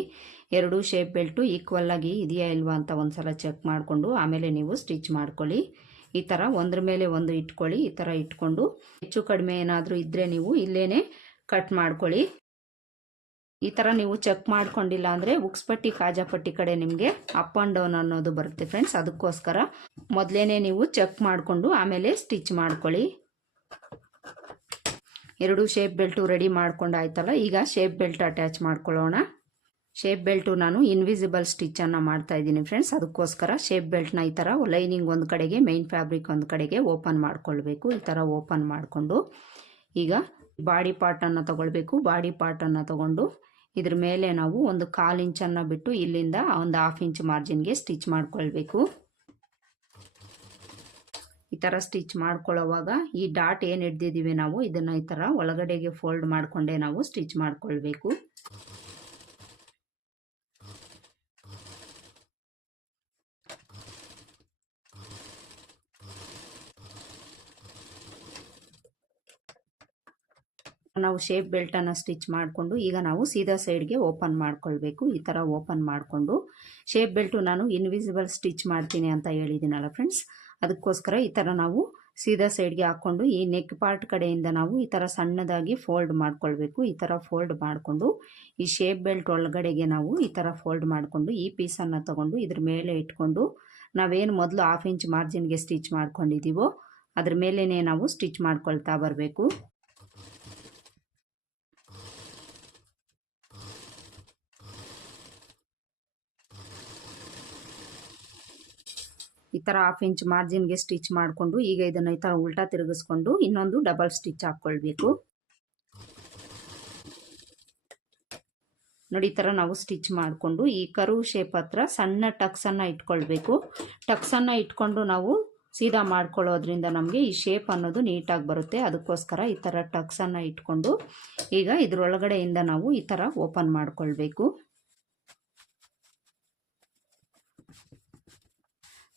2 ಶೇಪ್ ಬೆಲ್ಟು ಈಕ್ವಲ್ ಆಗಿ ಇದೆಯಾ ಇಲ್ವಾ ಅಂತ ಒಂದ್ಸಲ ಚೆಕ್ ಮಾಡಿಕೊಂಡು ಆಮೇಲೆ ನೀವು ಸ್ಟಿಚ್ ಮಾಡ್ಕೊಳ್ಳಿ. ಈ ಥರ ಒಂದ್ರ ಮೇಲೆ ಒಂದು ಇಟ್ಕೊಳ್ಳಿ. ಈ ಥರ ಇಟ್ಕೊಂಡು ಹೆಚ್ಚು ಕಡಿಮೆ ಏನಾದರೂ ಇದ್ದರೆ ನೀವು ಇಲ್ಲೇನೆ ಕಟ್ ಮಾಡ್ಕೊಳ್ಳಿ. ಈ ಥರ ನೀವು ಚೆಕ್ ಮಾಡ್ಕೊಂಡಿಲ್ಲ ಅಂದರೆ ಉಕ್ಸ್ಪಟ್ಟಿ ಕಾಜಾಪಟ್ಟಿ ಕಡೆ ನಿಮಗೆ ಅಪ್ ಆ್ಯಂಡ್ ಡೌನ್ ಅನ್ನೋದು ಬರುತ್ತೆ ಫ್ರೆಂಡ್ಸ್. ಅದಕ್ಕೋಸ್ಕರ ಮೊದಲೇನೆ ನೀವು ಚೆಕ್ ಮಾಡಿಕೊಂಡು ಆಮೇಲೆ ಸ್ಟಿಚ್ ಮಾಡ್ಕೊಳ್ಳಿ. 2 ಶೇಪ್ ಬೆಲ್ಟು ರೆಡಿ ಮಾಡ್ಕೊಂಡಾಯ್ತಲ್ಲ, ಈಗ ಶೇಪ್ ಬೆಲ್ಟ್ ಅಟ್ಯಾಚ್ ಮಾಡ್ಕೊಳ್ಳೋಣ. ಶೇಪ್ ಬೆಲ್ಟು ನಾನು ಇನ್ವಿಸಿಬಲ್ ಸ್ಟಿಚ್ಚನ್ನು ಮಾಡ್ತಾ ಇದ್ದೀನಿ ಫ್ರೆಂಡ್ಸ್. ಅದಕ್ಕೋಸ್ಕರ ಶೇಪ್ ಬೆಲ್ಟ್ನ ಈ ಥರ ಲೈನಿಂಗ್ ಒಂದು ಕಡೆಗೆ ಮೇನ್ ಫ್ಯಾಬ್ರಿಕ್ ಒಂದು ಕಡೆಗೆ ಓಪನ್ ಮಾಡ್ಕೊಳ್ಬೇಕು. ಈ ಥರ ಓಪನ್ ಮಾಡಿಕೊಂಡು ಈಗ ಬಾಡಿ ಪಾರ್ಟನ್ನು ತಗೊಳ್ಬೇಕು. ಬಾಡಿ ಪಾರ್ಟನ್ನು ತಗೊಂಡು ಇದ್ರ ಮೇಲೆ ನಾವು ಒಂದು 1/4 ಇಂಚನ್ನು ಬಿಟ್ಟು ಇಲ್ಲಿಂದ ಒಂದು 1/2 ಇಂಚ್ ಮಾರ್ಜಿನ್ಗೆ ಸ್ಟಿಚ್ ಮಾಡ್ಕೊಳ್ಬೇಕು. ಈ ಥರ ಸ್ಟಿಚ್ ಮಾಡ್ಕೊಳ್ಳೋವಾಗ ಈ ಡಾಟ್ ಏನು ಹಿಡ್ದಿದ್ದೀವಿ ನಾವು ಇದನ್ನು ಈ ಥರ ಒಳಗಡೆಗೆ ಫೋಲ್ಡ್ ಮಾಡಿಕೊಂಡೇ ನಾವು ಸ್ಟಿಚ್ ಮಾಡ್ಕೊಳ್ಬೇಕು. ನಾವು ಶೇಪ್ ಬೆಲ್ಟನ್ನು ಸ್ಟಿಚ್ ಮಾಡಿಕೊಂಡು ಈಗ ನಾವು ಸೀದಾ ಸೈಡ್ಗೆ ಓಪನ್ ಮಾಡ್ಕೊಳ್ಬೇಕು. ಈ ಥರ ಓಪನ್ ಮಾಡಿಕೊಂಡು ಶೇಪ್ ಬೆಲ್ಟು ನಾನು ಇನ್ವಿಸಿಬಲ್ ಸ್ಟಿಚ್ ಮಾಡ್ತೀನಿ ಅಂತ ಹೇಳಿದ್ದೀನಲ್ಲ ಫ್ರೆಂಡ್ಸ್, ಅದಕ್ಕೋಸ್ಕರ ಈ ಥರ ನಾವು ಸೀದಾ ಸೈಡ್ಗೆ ಹಾಕ್ಕೊಂಡು ಈ ನೆಕ್ ಪಾರ್ಟ್ ಕಡೆಯಿಂದ ನಾವು ಈ ಥರ ಸಣ್ಣದಾಗಿ ಫೋಲ್ಡ್ ಮಾಡ್ಕೊಳ್ಬೇಕು. ಈ ಥರ ಫೋಲ್ಡ್ ಮಾಡಿಕೊಂಡು ಈ ಶೇಪ್ ಬೆಲ್ಟ್ ಒಳಗಡೆಗೆ ನಾವು ಈ ಥರ ಫೋಲ್ಡ್ ಮಾಡಿಕೊಂಡು ಈ ಪೀಸನ್ನು ತಗೊಂಡು ಇದ್ರ ಮೇಲೆ ಇಟ್ಕೊಂಡು ನಾವೇನು ಮೊದಲು 1/2 ಇಂಚ್ ಮಾರ್ಜಿನ್ಗೆ ಸ್ಟಿಚ್ ಮಾಡ್ಕೊಂಡಿದ್ದೀವೋ ಅದ್ರ ಮೇಲೇ ನಾವು ಸ್ಟಿಚ್ ಮಾಡ್ಕೊಳ್ತಾ ಬರಬೇಕು. ಈ ಥರ 1/2 ಇಂಚ್ ಮಾರ್ಜಿನ್ಗೆ ಸ್ಟಿಚ್ ಮಾಡಿಕೊಂಡು ಈಗ ಇದನ್ನು ಈ ಥರ ಉಲ್ಟಾ ತಿರುಗಿಸ್ಕೊಂಡು ಇನ್ನೊಂದು ಡಬಲ್ ಸ್ಟಿಚ್ ಹಾಕ್ಕೊಳ್ಬೇಕು. ನೋಡಿ ಈ ಥರ ನಾವು ಸ್ಟಿಚ್ ಮಾಡಿಕೊಂಡು ಈ ಕರ್ವ್ ಶೇಪ್ ಹತ್ರ ಸಣ್ಣ ಟಕ್ಸನ್ನು ಇಟ್ಕೊಳ್ಬೇಕು. ಟಕ್ಸನ್ನು ಇಟ್ಕೊಂಡು ನಾವು ಸೀದಾ ಮಾಡ್ಕೊಳ್ಳೋದ್ರಿಂದ ನಮಗೆ ಈ ಶೇಪ್ ಅನ್ನೋದು ನೀಟಾಗಿ ಬರುತ್ತೆ. ಅದಕ್ಕೋಸ್ಕರ ಈ ಥರ ಟಕ್ಸನ್ನು ಇಟ್ಕೊಂಡು ಈಗ ಇದ್ರೊಳಗಡೆಯಿಂದ ನಾವು ಈ ಥರ ಓಪನ್ ಮಾಡ್ಕೊಳ್ಬೇಕು.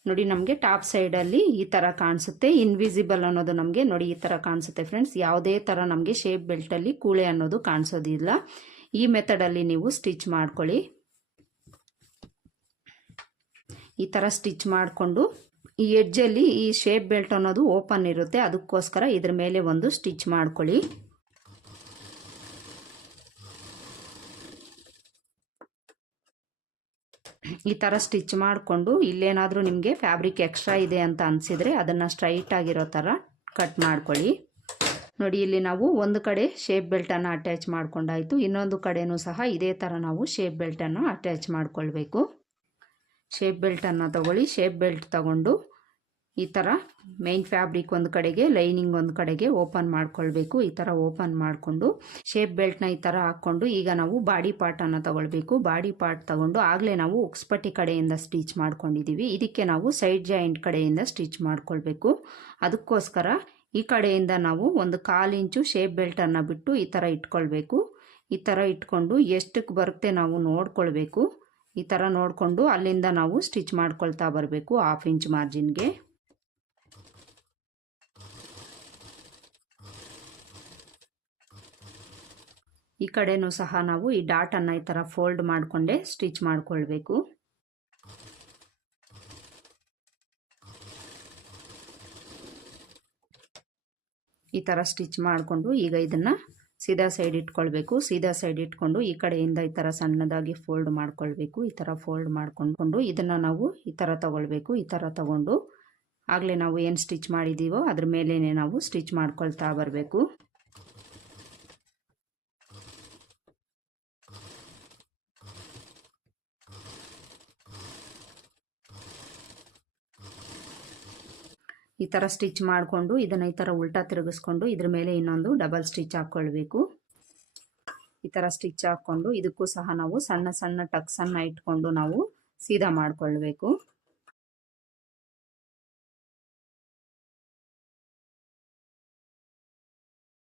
ನೋಡಿ ನಮಗೆ ಟಾಪ್ ಸೈಡಲ್ಲಿ ಈ ಥರ ಕಾಣಿಸುತ್ತೆ. ಇನ್ವಿಸಿಬಲ್ ಅನ್ನೋದು ನಮಗೆ ನೋಡಿ ಈ ಥರ ಕಾಣಿಸುತ್ತೆ ಫ್ರೆಂಡ್ಸ್. ಯಾವುದೇ ಥರ ನಮಗೆ ಶೇಪ್ ಬೆಲ್ಟಲ್ಲಿ ಕೂಳೆ ಅನ್ನೋದು ಕಾಣಿಸೋದಿಲ್ಲ. ಈ ಮೆಥಡಲ್ಲಿ ನೀವು ಸ್ಟಿಚ್ ಮಾಡ್ಕೊಳ್ಳಿ. ಈ ಥರ ಸ್ಟಿಚ್ ಮಾಡಿಕೊಂಡು ಈ ಎಡ್ಜಲ್ಲಿ ಈ ಶೇಪ್ ಬೆಲ್ಟ್ ಅನ್ನೋದು ಓಪನ್ ಇರುತ್ತೆ. ಅದಕ್ಕೋಸ್ಕರ ಇದ್ರ ಮೇಲೆ ಒಂದು ಸ್ಟಿಚ್ ಮಾಡ್ಕೊಳ್ಳಿ. ಈ ಥರ ಸ್ಟಿಚ್ ಮಾಡಿಕೊಂಡು ಇಲ್ಲೇನಾದರೂ ನಿಮಗೆ ಫ್ಯಾಬ್ರಿಕ್ ಎಕ್ಸ್ಟ್ರಾ ಇದೆ ಅಂತ ಅನಿಸಿದರೆ ಅದನ್ನು ಸ್ಟ್ರೈಟ್ ಆಗಿರೋ ಥರ ಕಟ್ ಮಾಡ್ಕೊಳ್ಳಿ. ನೋಡಿ ಇಲ್ಲಿ ನಾವು ಒಂದು ಕಡೆ ಶೇಪ್ ಬೆಲ್ಟನ್ನು ಅಟ್ಯಾಚ್ ಮಾಡ್ಕೊಂಡಾಯಿತು. ಇನ್ನೊಂದು ಕಡೆನೂ ಸಹ ಇದೇ ಥರ ನಾವು ಶೇಪ್ ಬೆಲ್ಟನ್ನು ಅಟ್ಯಾಚ್ ಮಾಡ್ಕೊಳ್ಬೇಕು. ಶೇಪ್ ಬೆಲ್ಟನ್ನು ತಗೊಳ್ಳಿ. ಶೇಪ್ ಬೆಲ್ಟ್ ತಗೊಂಡು ಈ ಥರ ಮೇನ್ ಫ್ಯಾಬ್ರಿಕ್ ಒಂದು ಕಡೆಗೆ, ಲೈನಿಂಗ್ ಒಂದು ಕಡೆಗೆ ಓಪನ್ ಮಾಡ್ಕೊಳ್ಬೇಕು. ಈ ಥರ ಓಪನ್ ಮಾಡಿಕೊಂಡು ಶೇಪ್ ಬೆಲ್ಟ್ನ ಈ ಥರ ಹಾಕ್ಕೊಂಡು ಈಗ ನಾವು ಬಾಡಿ ಪಾರ್ಟನ್ನು ತಗೊಳ್ಬೇಕು. ಬಾಡಿ ಪಾರ್ಟ್ ತಗೊಂಡು ಆಗಲೇ ನಾವು ಉಕ್ಸ್ಪಟ್ಟಿ ಕಡೆಯಿಂದ ಸ್ಟಿಚ್ ಮಾಡ್ಕೊಂಡಿದ್ದೀವಿ, ಇದಕ್ಕೆ ನಾವು ಸೈಡ್ ಜಾಯಿಂಟ್ ಕಡೆಯಿಂದ ಸ್ಟಿಚ್ ಮಾಡ್ಕೊಳ್ಬೇಕು. ಅದಕ್ಕೋಸ್ಕರ ಈ ಕಡೆಯಿಂದ ನಾವು ಒಂದು 1/4 ಇಂಚು ಶೇಪ್ ಬೆಲ್ಟನ್ನು ಬಿಟ್ಟು ಈ ಥರ ಇಟ್ಕೊಳ್ಬೇಕು. ಈ ಥರ ಇಟ್ಕೊಂಡು ಎಷ್ಟಕ್ಕೆ ಬರುತ್ತೆ ನಾವು ನೋಡ್ಕೊಳ್ಬೇಕು. ಈ ಥರ ನೋಡಿಕೊಂಡು ಅಲ್ಲಿಂದ ನಾವು ಸ್ಟಿಚ್ ಮಾಡ್ಕೊಳ್ತಾ ಬರಬೇಕು 1/2 ಇಂಚ್ ಮಾರ್ಜಿನ್ಗೆ. ಈ ಕಡೆನೂ ಸಹ ನಾವು ಈ ಡಾಟನ್ನು ಈ ಥರ ಫೋಲ್ಡ್ ಮಾಡಿಕೊಂಡೇ ಸ್ಟಿಚ್ ಮಾಡ್ಕೊಳ್ಬೇಕು. ಈ ಥರ ಸ್ಟಿಚ್ ಮಾಡಿಕೊಂಡು ಈಗ ಇದನ್ನು ಸೀದಾ ಸೈಡ್ ಇಟ್ಕೊಳ್ಬೇಕು. ಸೀದಾ ಸೈಡ್ ಇಟ್ಕೊಂಡು ಈ ಕಡೆಯಿಂದ ಈ ಥರ ಸಣ್ಣದಾಗಿ ಫೋಲ್ಡ್ ಮಾಡ್ಕೊಳ್ಬೇಕು. ಈ ಥರ ಫೋಲ್ಡ್ ಮಾಡ್ಕೊಂಡು ಇದನ್ನು ನಾವು ಈ ಥರ ತಗೊಳ್ಬೇಕು. ಈ ಥರ ತಗೊಂಡು ಆಗಲೇ ನಾವು ಏನು ಸ್ಟಿಚ್ ಮಾಡಿದ್ದೀವೋ ಅದ್ರ ಮೇಲೇ ನಾವು ಸ್ಟಿಚ್ ಮಾಡ್ಕೊಳ್ತಾ ಬರಬೇಕು. ಈ ಥರ ಸ್ಟಿಚ್ ಮಾಡಿಕೊಂಡು ಇದನ್ನು ಈ ಥರ ಉಲ್ಟಾ ತಿರುಗಿಸ್ಕೊಂಡು ಇದ್ರ ಮೇಲೆ ಇನ್ನೊಂದು ಡಬಲ್ ಸ್ಟಿಚ್ ಹಾಕ್ಕೊಳ್ಬೇಕು. ಈ ಥರ ಸ್ಟಿಚ್ ಹಾಕ್ಕೊಂಡು ಇದಕ್ಕೂ ಸಹ ನಾವು ಸಣ್ಣ ಸಣ್ಣ ಟಕ್ಸನ್ನು ಇಟ್ಕೊಂಡು ನಾವು ಸೀದಾ ಮಾಡಿಕೊಳ್ಬೇಕು.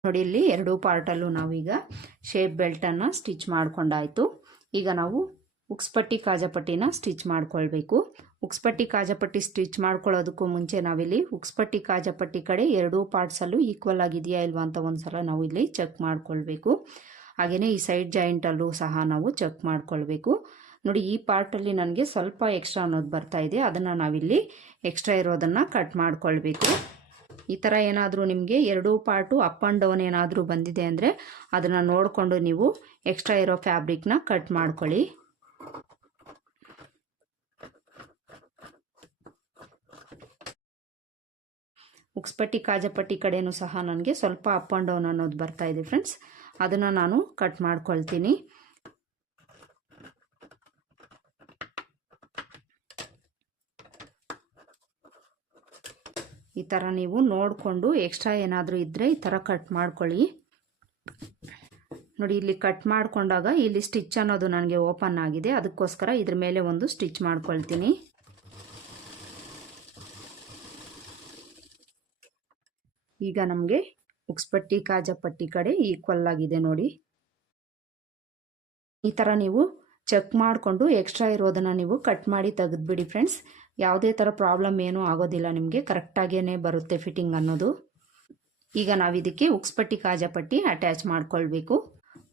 ನೋಡಿ, ಇಲ್ಲಿ 2 ಪಾರ್ಟಲ್ಲೂ ನಾವೀಗ ಶೇಪ್ ಬೆಲ್ಟನ್ನು ಸ್ಟಿಚ್ ಮಾಡ್ಕೊಂಡಾಯಿತು. ಈಗ ನಾವು ಉಕ್ಸ್ಪಟ್ಟಿ ಕಾಜಾಪಟ್ಟಿನ ಸ್ಟಿಚ್ ಮಾಡ್ಕೊಳ್ಬೇಕು. ಉಕ್ಸ್ಪಟ್ಟಿ ಕಾಜಾಪಟ್ಟಿ ಸ್ಟಿಚ್ ಮಾಡ್ಕೊಳ್ಳೋದಕ್ಕೂ ಮುಂಚೆ ನಾವಿಲ್ಲಿ ಉಕ್ಸ್ಪಟ್ಟಿ ಕಾಜಾಪಟ್ಟಿ ಕಡೆ 2 ಪಾರ್ಟ್ಸಲ್ಲೂ ಈಕ್ವಲ್ ಆಗಿದೆಯಾ ಇಲ್ವಾ ಅಂತ ಒಂದ್ಸಲ ನಾವು ಇಲ್ಲಿ ಚೆಕ್ ಮಾಡ್ಕೊಳ್ಬೇಕು. ಹಾಗೆಯೇ ಈ ಸೈಡ್ ಜಾಯಿಂಟಲ್ಲೂ ಸಹ ನಾವು ಚೆಕ್ ಮಾಡ್ಕೊಳ್ಬೇಕು. ನೋಡಿ, ಈ ಪಾರ್ಟಲ್ಲಿ ನನಗೆ ಸ್ವಲ್ಪ ಎಕ್ಸ್ಟ್ರಾ ಅನ್ನೋದು ಬರ್ತಾ ಇದೆ, ಅದನ್ನು ನಾವಿಲ್ಲಿ ಎಕ್ಸ್ಟ್ರಾ ಇರೋದನ್ನು ಕಟ್ ಮಾಡ್ಕೊಳ್ಬೇಕು. ಈ ಥರ ಏನಾದರೂ ನಿಮಗೆ 2 ಪಾರ್ಟು ಅಪ್ ಆ್ಯಂಡ್ ಡೌನ್ ಏನಾದರೂ ಬಂದಿದೆ ಅಂದರೆ ಅದನ್ನು ನೋಡಿಕೊಂಡು ನೀವು ಎಕ್ಸ್ಟ್ರಾ ಇರೋ ಫ್ಯಾಬ್ರಿಕ್ನ ಕಟ್ ಮಾಡ್ಕೊಳ್ಳಿ. ಉಕ್ಸ್ಪಟ್ಟಿ ಕಾಜಾಪಟ್ಟಿ ಕಡೆನೂ ಸಹ ನನಗೆ ಸ್ವಲ್ಪ ಅಪ್ ಆ್ಯಂಡ್ ಡೌನ್ ಅನ್ನೋದು ಬರ್ತಾ ಇದೆ ಫ್ರೆಂಡ್ಸ್, ಅದನ್ನು ನಾನು ಕಟ್ ಮಾಡ್ಕೊಳ್ತೀನಿ. ಈ ಥರ ನೀವು ನೋಡಿಕೊಂಡು ಎಕ್ಸ್ಟ್ರಾ ಏನಾದರೂ ಇದ್ದರೆ ಈ ಥರ ಕಟ್ ಮಾಡ್ಕೊಳ್ಳಿ. ನೋಡಿ, ಇಲ್ಲಿ ಕಟ್ ಮಾಡಿಕೊಂಡಾಗ ಇಲ್ಲಿ ಸ್ಟಿಚ್ ಅನ್ನೋದು ನನಗೆ ಓಪನ್ ಆಗಿದೆ, ಅದಕ್ಕೋಸ್ಕರ ಇದ್ರ ಮೇಲೆ ಒಂದು ಸ್ಟಿಚ್ ಮಾಡ್ಕೊಳ್ತೀನಿ. ಈಗ ನಮಗೆ ಉಕ್ಸ್ಪಟ್ಟಿ ಕಾಜಾಪಟ್ಟಿ ಕಡೆ ಈಕ್ವಲ್ ಆಗಿದೆ ನೋಡಿ. ಈ ಥರ ನೀವು ಚೆಕ್ ಮಾಡಿಕೊಂಡು ಎಕ್ಸ್ಟ್ರಾ ಇರೋದನ್ನು ನೀವು ಕಟ್ ಮಾಡಿ ತೆಗೆದುಬಿಡಿ ಫ್ರೆಂಡ್ಸ್. ಯಾವುದೇ ಥರ ಪ್ರಾಬ್ಲಮ್ ಏನೂ ಆಗೋದಿಲ್ಲ, ನಿಮಗೆ ಕರೆಕ್ಟಾಗೇ ಬರುತ್ತೆ ಫಿಟ್ಟಿಂಗ್ ಅನ್ನೋದು. ಈಗ ನಾವು ಇದಕ್ಕೆ ಉಕ್ಸ್ಪಟ್ಟಿ ಕಾಜಾಪಟ್ಟಿ ಅಟ್ಯಾಚ್ ಮಾಡ್ಕೊಳ್ಬೇಕು.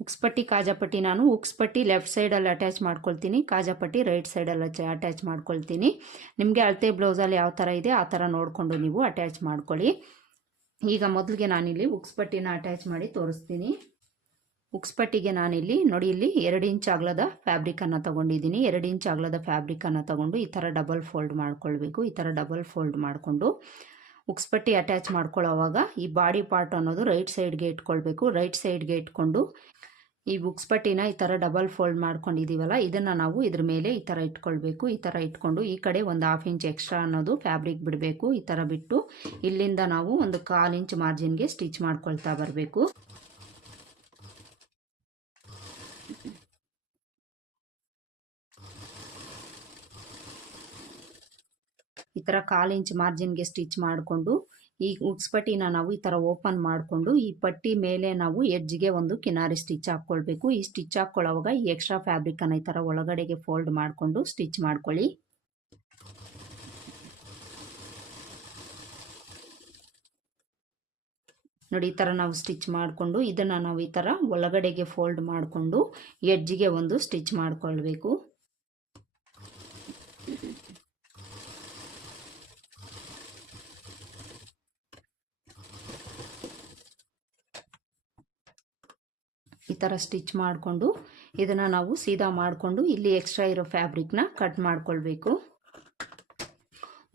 ಉಕ್ಸ್ಪಟ್ಟಿ ಕಾಜಾಪಟ್ಟಿ ನಾನು ಉಕ್ಸ್ಪಟ್ಟಿ ಲೆಫ್ಟ್ ಸೈಡಲ್ಲಿ ಅಟ್ಯಾಚ್ ಮಾಡ್ಕೊಳ್ತೀನಿ, ಕಾಜಾಪಟ್ಟಿ ರೈಟ್ ಸೈಡಲ್ಲಿ ಅಟ್ಯಾಚ್ ಮಾಡ್ಕೊಳ್ತೀನಿ. ನಿಮಗೆ ಅಳತೆ ಬ್ಲೌಸಲ್ಲಿ ಯಾವ ಥರ ಇದೆ ಆ ಥರ ನೋಡಿಕೊಂಡು ನೀವು ಅಟ್ಯಾಚ್ ಮಾಡ್ಕೊಳ್ಳಿ. ಈಗ ಮೊದಲಿಗೆ ನಾನಿಲ್ಲಿ ಉಕ್ಸ್ಪಟ್ಟಿನ ಅಟ್ಯಾಚ್ ಮಾಡಿ ತೋರಿಸ್ತೀನಿ. ಉಕ್ಸ್ಪಟ್ಟಿಗೆ ನಾನಿಲ್ಲಿ ನೋಡಿ, ಇಲ್ಲಿ 2 ಇಂಚ್ ಅಗಲದ ಫ್ಯಾಬ್ರಿಕನ್ನು ತೊಗೊಂಡಿದ್ದೀನಿ. 2 ಇಂಚ್ ಅಗಲದ ಫ್ಯಾಬ್ರಿಕನ್ನು ತೊಗೊಂಡು ಈ ಥರ ಡಬಲ್ ಫೋಲ್ಡ್ ಮಾಡ್ಕೊಳ್ಬೇಕು. ಈ ಥರ ಡಬಲ್ ಫೋಲ್ಡ್ ಮಾಡಿಕೊಂಡು ಉಕ್ಸ್ಪಟ್ಟಿ ಅಟ್ಯಾಚ್ ಮಾಡ್ಕೊಳ್ಳೋವಾಗ ಈ ಬಾಡಿ ಪಾರ್ಟ್ ಅನ್ನೋದು ರೈಟ್ ಸೈಡ್ಗೆ ಇಟ್ಕೊಳ್ಬೇಕು. ರೈಟ್ ಸೈಡ್ಗೆ ಇಟ್ಕೊಂಡು ಈ ಉಕ್ಸ್ಪಟ್ಟಿನ ಈ ಥರ ಡಬಲ್ ಫೋಲ್ಡ್ ಮಾಡ್ಕೊಂಡಿದ್ದೀವಲ್ಲ, ಇದನ್ನು ನಾವು ಇದ್ರ ಮೇಲೆ ಈ ಥರ ಇಟ್ಕೊಳ್ಬೇಕು. ಈ ಥರ ಇಟ್ಕೊಂಡು ಈ ಕಡೆ ಒಂದು 1/2 ಇಂಚ್ ಎಕ್ಸ್ಟ್ರಾ ಅನ್ನೋದು ಫ್ಯಾಬ್ರಿಕ್ ಬಿಡಬೇಕು. ಈ ಥರ ಬಿಟ್ಟು ಇಲ್ಲಿಂದ ನಾವು ಒಂದು 1/4 ಇಂಚ್ ಮಾರ್ಜಿನ್ಗೆ ಸ್ಟಿಚ್ ಮಾಡ್ಕೊಳ್ತಾ ಬರಬೇಕು. ಈ ಥರ 1/4 ಇಂಚ್ ಮಾರ್ಜಿನ್ಗೆ ಸ್ಟಿಚ್ ಮಾಡಿಕೊಂಡು ಈ ಉಕ್ಸ್ಪಟ್ಟಿನ ನಾವು ಈ ಥರ ಓಪನ್ ಮಾಡಿಕೊಂಡು ಈ ಪಟ್ಟಿ ಮೇಲೆ ನಾವು ಎಡ್ಜ್ಗೆ ಒಂದು ಕಿನಾರಿ ಸ್ಟಿಚ್ ಹಾಕ್ಕೊಳ್ಬೇಕು. ಈ ಸ್ಟಿಚ್ ಹಾಕ್ಕೊಳ್ಳೋವಾಗ ಈ ಎಕ್ಸ್ಟ್ರಾ ಫ್ಯಾಬ್ರಿಕನ್ನು ಈ ಥರ ಒಳಗಡೆಗೆ ಫೋಲ್ಡ್ ಮಾಡಿಕೊಂಡು ಸ್ಟಿಚ್ ಮಾಡ್ಕೊಳ್ಳಿ. ನೋಡಿ, ಈ ಥರ ನಾವು ಸ್ಟಿಚ್ ಮಾಡಿಕೊಂಡು ಇದನ್ನು ನಾವು ಈ ಥರ ಒಳಗಡೆಗೆ ಫೋಲ್ಡ್ ಮಾಡಿಕೊಂಡು ಎಡ್ಜ್ಗೆ ಒಂದು ಸ್ಟಿಚ್ ಮಾಡ್ಕೊಳ್ಬೇಕು. ಈ ಥರ ಸ್ಟಿಚ್ ಮಾಡಿಕೊಂಡು ಇದನ್ನು ನಾವು ಸೀದಾ ಮಾಡಿಕೊಂಡು ಇಲ್ಲಿ ಎಕ್ಸ್ಟ್ರಾ ಇರೋ ಫ್ಯಾಬ್ರಿಕ್ನ ಕಟ್ ಮಾಡ್ಕೊಳ್ಬೇಕು.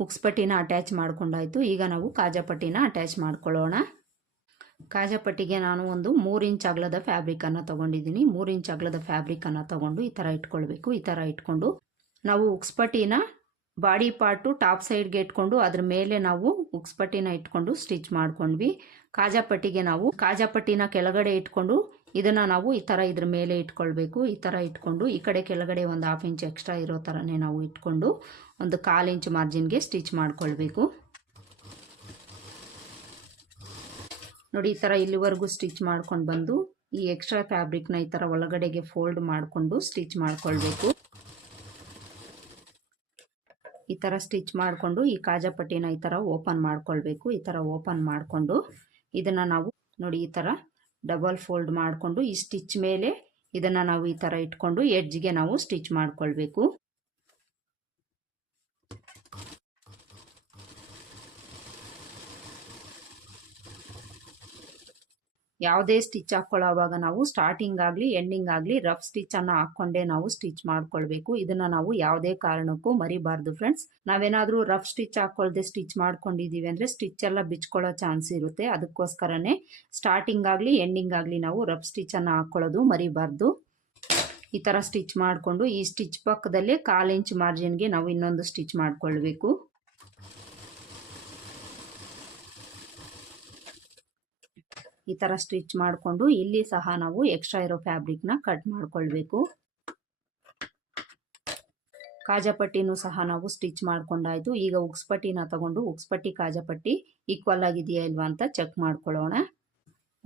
ಉಕ್ಸ್ಪಟ್ಟಿನ ಅಟ್ಯಾಚ್ ಮಾಡ್ಕೊಂಡಾಯಿತು. ಈಗ ನಾವು ಕಾಜಾಪಟ್ಟಿನ ಅಟ್ಯಾಚ್ ಮಾಡ್ಕೊಳ್ಳೋಣ. ಕಾಜಾಪಟ್ಟಿಗೆ ನಾನು ಒಂದು 3 ಇಂಚ್ ಅಗಲದ ಫ್ಯಾಬ್ರಿಕನ್ನು ತೊಗೊಂಡಿದ್ದೀನಿ. 3 ಇಂಚ್ ಅಗಲದ ಫ್ಯಾಬ್ರಿಕನ್ನು ತೊಗೊಂಡು ಈ ಥರ ಇಟ್ಕೊಳ್ಬೇಕು. ಈ ಥರ ಇಟ್ಕೊಂಡು ನಾವು ಉಕ್ಸ್ಪಟ್ಟಿನ ಬಾಡಿ ಪಾರ್ಟು ಟಾಪ್ ಸೈಡ್ಗೆ ಇಟ್ಕೊಂಡು ಅದ್ರ ಮೇಲೆ ನಾವು ಉಕ್ಸ್ಪಟ್ಟಿನ ಇಟ್ಕೊಂಡು ಸ್ಟಿಚ್ ಮಾಡ್ಕೊಂಡ್ವಿ. ಕಾಜಾಪಟ್ಟಿಗೆ ನಾವು ಕಾಜಾಪಟ್ಟಿನ ಕೆಳಗಡೆ ಇಟ್ಕೊಂಡು ಇದನ್ನ ನಾವು ಈ ಥರ ಇದ್ರ ಮೇಲೆ ಇಟ್ಕೊಳ್ಬೇಕು. ಈ ಥರ ಇಟ್ಕೊಂಡು ಈ ಕಡೆ ಕೆಳಗಡೆ ಒಂದು 1/2 ಇಂಚ್ ಎಕ್ಸ್ಟ್ರಾ ಇರೋ ಥರನೇ ನಾವು ಇಟ್ಕೊಂಡು ಒಂದು 1/4 ಇಂಚ್ ಮಾರ್ಜಿನ್ಗೆ ಸ್ಟಿಚ್ ಮಾಡ್ಕೊಳ್ಬೇಕು. ನೋಡಿ ಈ ಥರ ಇಲ್ಲಿವರೆಗೂ ಸ್ಟಿಚ್ ಮಾಡ್ಕೊಂಡು ಬಂದು ಈ ಎಕ್ಸ್ಟ್ರಾ ಫ್ಯಾಬ್ರಿಕ್ನ ಈ ಥರ ಒಳಗಡೆಗೆ ಫೋಲ್ಡ್ ಮಾಡಿಕೊಂಡು ಸ್ಟಿಚ್ ಮಾಡ್ಕೊಳ್ಬೇಕು. ಈ ಥರ ಸ್ಟಿಚ್ ಮಾಡಿಕೊಂಡು ಈ ಕಾಜಾಪಟ್ಟಿನ ಈ ಥರ ಓಪನ್ ಮಾಡ್ಕೊಳ್ಬೇಕು. ಈ ಥರ ಓಪನ್ ಮಾಡಿಕೊಂಡು ಇದನ್ನು ನಾವು ನೋಡಿ ಈ ಥರ ಡಬಲ್ ಫೋಲ್ಡ್ ಮಾಡಿಕೊಂಡು ಈ ಸ್ಟಿಚ್ ಮೇಲೆ ಇದನ್ನು ನಾವು ಈ ಥರ ಇಟ್ಕೊಂಡು ಎಡ್ಜ್ಗೆ ನಾವು ಸ್ಟಿಚ್ ಮಾಡ್ಕೊಳ್ಬೇಕು. ಯಾವುದೇ ಸ್ಟಿಚ್ ಹಾಕೊಳ್ಳೋವಾಗ ನಾವು ಸ್ಟಾರ್ಟಿಂಗ್ ಆಗಲಿ ಎಂಡಿಂಗ್ ಆಗಲಿ ರಫ್ ಸ್ಟಿಚ್ಚನ್ನು ಹಾಕ್ಕೊಂಡೇ ನಾವು ಸ್ಟಿಚ್ ಮಾಡ್ಕೊಳ್ಬೇಕು. ಇದನ್ನು ನಾವು ಯಾವುದೇ ಕಾರಣಕ್ಕೂ ಮರಿಬಾರ್ದು ಫ್ರೆಂಡ್ಸ್. ನಾವೇನಾದರೂ ರಫ್ ಸ್ಟಿಚ್ ಹಾಕ್ಕೊಳ್ದೆ ಸ್ಟಿಚ್ ಮಾಡ್ಕೊಂಡಿದ್ದೀವಿ ಅಂದರೆ ಸ್ಟಿಚ್ ಎಲ್ಲ ಬಿಚ್ಕೊಳ್ಳೋ ಚಾನ್ಸ್ ಇರುತ್ತೆ. ಅದಕ್ಕೋಸ್ಕರನೇ ಸ್ಟಾರ್ಟಿಂಗ್ ಆಗಲಿ ಎಂಡಿಂಗ್ ಆಗಲಿ ನಾವು ರಫ್ ಸ್ಟಿಚ್ಚನ್ನು ಹಾಕ್ಕೊಳ್ಳೋದು ಮರಿಬಾರ್ದು. ಈ ಥರ ಸ್ಟಿಚ್ ಮಾಡಿಕೊಂಡು ಈ ಸ್ಟಿಚ್ ಪಕ್ಕದಲ್ಲೇ 1/4 ಇಂಚ್ ಮಾರ್ಜಿನ್ಗೆ ನಾವು ಇನ್ನೊಂದು ಸ್ಟಿಚ್ ಮಾಡ್ಕೊಳ್ಬೇಕು. ಈ ಥರ ಸ್ಟಿಚ್ ಮಾಡಿಕೊಂಡು ಇಲ್ಲಿ ಸಹ ನಾವು ಎಕ್ಸ್ಟ್ರಾ ಇರೋ ಫ್ಯಾಬ್ರಿಕ್ನ ಕಟ್ ಮಾಡ್ಕೊಳ್ಬೇಕು. ಕಾಜಾಪಟ್ಟಿನೂ ಸಹ ನಾವು ಸ್ಟಿಚ್ ಮಾಡ್ಕೊಂಡಾಯ್ತು. ಈಗ ಉಕ್ಸ್ಪಟ್ಟಿನ ತಗೊಂಡು ಉಕ್ಸ್ಪಟ್ಟಿ ಕಾಜಾಪಟ್ಟಿ ಈಕ್ವಲ್ ಆಗಿದೆಯಾ ಇಲ್ವಾ ಅಂತ ಚೆಕ್ ಮಾಡ್ಕೊಳ್ಳೋಣ.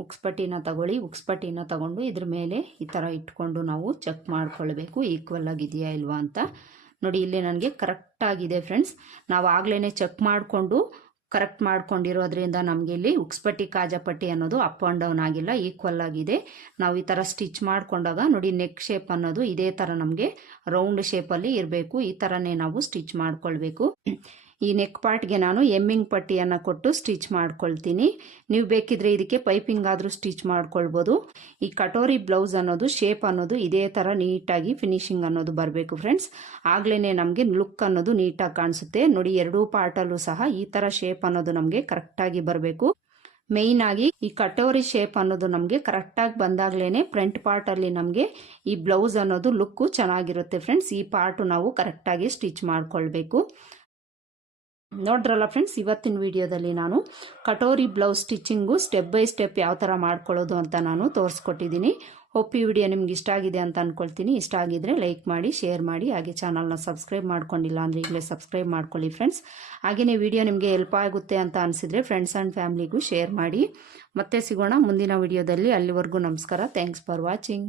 ಉಕ್ಸ್ಪಟ್ಟಿನ ತಗೊಳ್ಳಿ. ಉಕ್ಸ್ಪಟ್ಟಿನ ತಗೊಂಡು ಇದ್ರ ಮೇಲೆ ಈ ಥರ ಇಟ್ಕೊಂಡು ನಾವು ಚೆಕ್ ಮಾಡ್ಕೊಳ್ಬೇಕು ಈಕ್ವಲ್ ಆಗಿದೆಯಾ ಇಲ್ವಾ ಅಂತ. ನೋಡಿ ಇಲ್ಲಿ ನನಗೆ ಕರೆಕ್ಟ್ ಆಗಿದೆ ಫ್ರೆಂಡ್ಸ್. ನಾವು ಆಗ್ಲೇ ಚೆಕ್ ಮಾಡಿಕೊಂಡು ಕರೆಕ್ಟ್ ಮಾಡ್ಕೊಂಡಿರೋದ್ರಿಂದ ನಮಗೆ ಇಲ್ಲಿ ಉಕ್ಸ್ಪಟ್ಟಿ ಕಾಜಾಪಟ್ಟಿ ಅನ್ನೋದು ಅಪ್ ಆ್ಯಂಡ್ ಡೌನ್ ಆಗಿಲ್ಲ, ಈಕ್ವಲ್ ಆಗಿದೆ. ನಾವು ಈ ಥರ ಸ್ಟಿಚ್ ಮಾಡ್ಕೊಂಡಾಗ ನೋಡಿ ನೆಕ್ ಶೇಪ್ ಅನ್ನೋದು ಇದೇ ಥರ ನಮಗೆ ರೌಂಡ್ ಶೇಪಲ್ಲಿ ಇರಬೇಕು. ಈ ಥರನೇ ನಾವು ಸ್ಟಿಚ್ ಮಾಡ್ಕೊಳ್ಬೇಕು. ಈ ನೆಕ್ ಪಾರ್ಟ್ಗೆ ನಾನು ಎಮ್ಮಿಂಗ್ ಪಟ್ಟಿಯನ್ನು ಕೊಟ್ಟು ಸ್ಟಿಚ್ ಮಾಡ್ಕೊಳ್ತೀನಿ. ನೀವು ಬೇಕಿದ್ರೆ ಇದಕ್ಕೆ ಪೈಪಿಂಗ್ ಆದರೂ ಸ್ಟಿಚ್ ಮಾಡ್ಕೊಳ್ಬೋದು. ಈ ಕಟೋರಿ ಬ್ಲೌಸ್ ಅನ್ನೋದು ಶೇಪ್ ಅನ್ನೋದು ಇದೇ ಥರ ನೀಟಾಗಿ ಫಿನಿಶಿಂಗ್ ಅನ್ನೋದು ಬರಬೇಕು ಫ್ರೆಂಡ್ಸ್. ಆಗ್ಲೇ ನಮಗೆ ಲುಕ್ ಅನ್ನೋದು ನೀಟಾಗಿ ಕಾಣಿಸುತ್ತೆ. ನೋಡಿ ಎರಡೂ ಪಾರ್ಟಲ್ಲೂ ಸಹ ಈ ಥರ ಶೇಪ್ ಅನ್ನೋದು ನಮಗೆ ಕರೆಕ್ಟಾಗಿ ಬರಬೇಕು. ಮೇಯ್ನ್ ಆಗಿ ಈ ಕಟೋರಿ ಶೇಪ್ ಅನ್ನೋದು ನಮಗೆ ಕರೆಕ್ಟಾಗಿ ಬಂದಾಗ್ಲೇ ಫ್ರಂಟ್ ಪಾರ್ಟಲ್ಲಿ ನಮಗೆ ಈ ಬ್ಲೌಸ್ ಅನ್ನೋದು ಲುಕ್ಕು ಚೆನ್ನಾಗಿರುತ್ತೆ ಫ್ರೆಂಡ್ಸ್. ಈ ಪಾರ್ಟು ನಾವು ಕರೆಕ್ಟಾಗಿ ಸ್ಟಿಚ್ ಮಾಡ್ಕೊಳ್ಬೇಕು. ನೋಡ್ರಲ್ಲ ಫ್ರೆಂಡ್ಸ್, ಇವತ್ತಿನ ವಿಡಿಯೋದಲ್ಲಿ ನಾನು katori blouse stitching step by step ಯಾವ ಥರ ಮಾಡ್ಕೊಳ್ಳೋದು ಅಂತ ನಾನು ತೋರಿಸ್ಕೊಟ್ಟಿದ್ದೀನಿ. ಹೋಪ್ ಈ ವಿಡಿಯೋ ನಿಮ್ಗೆ ಇಷ್ಟ ಆಗಿದೆ ಅಂತ ಅಂದ್ಕೊಳ್ತೀನಿ. ಇಷ್ಟ ಆಗಿದ್ರೆ ಲೈಕ್ ಮಾಡಿ, ಶೇರ್ ಮಾಡಿ, ಹಾಗೆ ಚಾನಲ್ನ ಸಬ್ಸ್ಕ್ರೈಬ್ ಮಾಡ್ಕೊಂಡಿಲ್ಲ ಅಂದರೆ ಈಗಲೇ ಸಬ್ಸ್ಕ್ರೈಬ್ ಮಾಡ್ಕೊಳ್ಳಿ ಫ್ರೆಂಡ್ಸ್. ಹಾಗೆಯೇ ವಿಡಿಯೋ ನಿಮಗೆ ಹೆಲ್ಪ್ ಆಗುತ್ತೆ ಅಂತ ಅನಿಸಿದರೆ ಫ್ರೆಂಡ್ಸ್ ಆ್ಯಂಡ್ ಫ್ಯಾಮಿಲಿಗೂ ಶೇರ್ ಮಾಡಿ. ಮತ್ತೆ ಸಿಗೋಣ ಮುಂದಿನ ವಿಡಿಯೋದಲ್ಲಿ. ಅಲ್ಲಿವರೆಗೂ ನಮಸ್ಕಾರ. Thanks for watching.